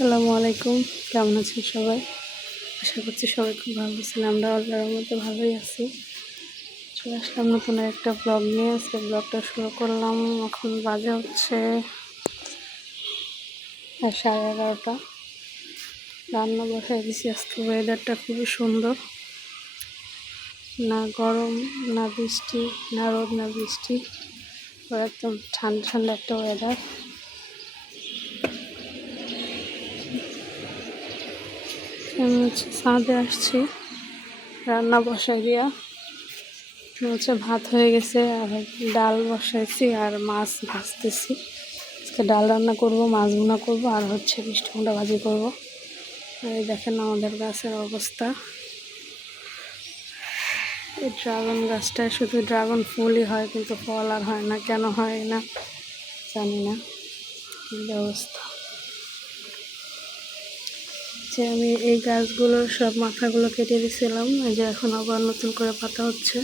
আসসালামু আলাইকুম। কেমন আছেন সবাই? আশা করছি সবাই খুব ভালো আছেন। আমরা আল্লাহর মধ্যে ভালোই আছি। চলে আসলাম নতুন একটা ব্লগ নিয়ে। আজকে ব্লগটা শুরু করলাম। এখন বাজে হচ্ছে সাড়ে এগারোটা। রান্না বসায় দিছি। আজকে ওয়েদারটা খুবই সুন্দর। না গরম, না বৃষ্টি, না রোদ, না বৃষ্টি। একদম ঠান্ডা ঠান্ডা একটা ওয়েদার আমি হচ্ছে ছাদে আসছি। রান্না বসাই দিয়া হচ্ছে ভাত হয়ে গেছে আর ডাল বসাইছি আর মাছ ভাজতেছি। আজকে ডাল রান্না করব, মাছ ভুনা করব আর হচ্ছে মিষ্টি কুমড়া ভাজি করব। আর এই দেখেন আমাদের গাছের অবস্থা। এই ড্রাগন গাছটায় শুধু ড্রাগন ফুলই হয়, কিন্তু ফল আর হয় না। কেন হয় না? জানি না। অবস্থা? যে আমি এই গাছগুলোর সব মাথাগুলো কেটে দিয়েছিলাম এই যে এখন আবার নতুন করে পাতা হচ্ছে।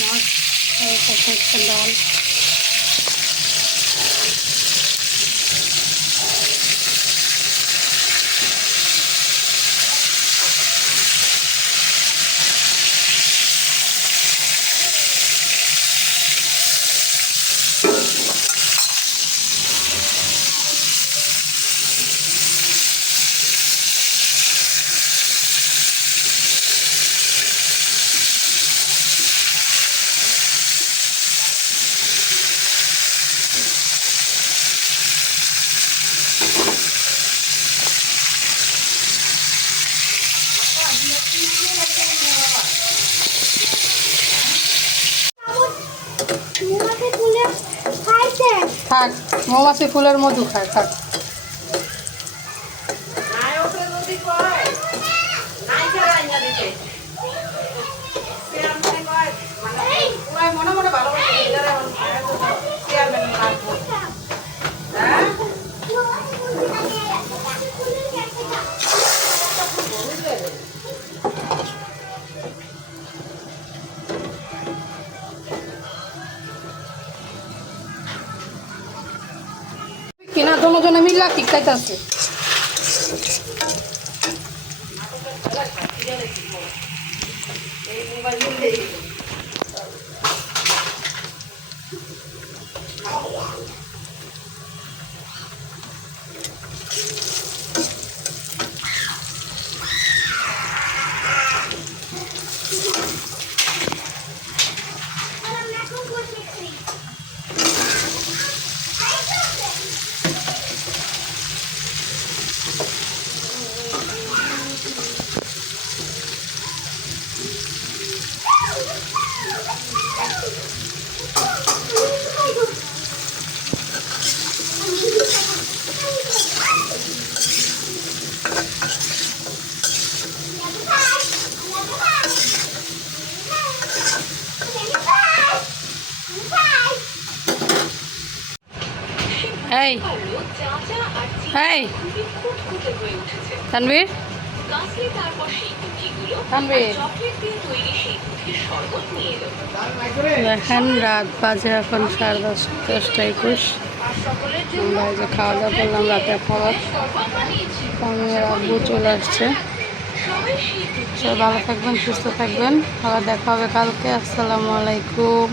মাছ একটা ডাল। থাক মৌমাছি ফুলের মধু খায় থাক। কিনা দুজনে মিল্লা ঠিক খাইতেছে এই এই। তানবীর তানবীর দেখেন, রাত বাজে এখন সাড়ে দশ, দশটা একুশ। আমরা যে খাওয়া দাওয়া করলাম রাতে খাবার। আমি আর আব্বু চলে আসছে। সবাই ভালো থাকবেন, সুস্থ থাকবেন। আবার দেখা হবে কালকে। আসসালামু আলাইকুম।